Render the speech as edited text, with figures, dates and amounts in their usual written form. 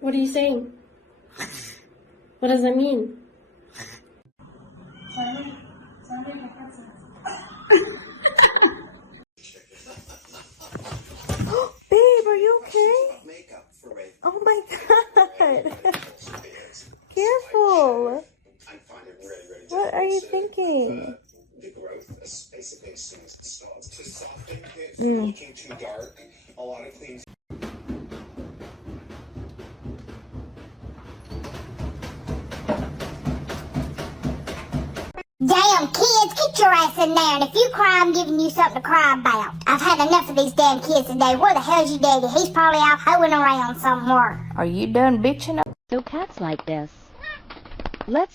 What are you saying? What does that mean? Babe, are you okay? Oh my god. Careful. What are you thinking? Looking too dark. A lot of clean. Damn kids, get your ass in there, and if you cry, I'm giving you something to cry about. I've had enough of these damn kids today. Where the hell's your daddy? He's probably off hoeing around somewhere. Are you done bitching? So cats like this. Let's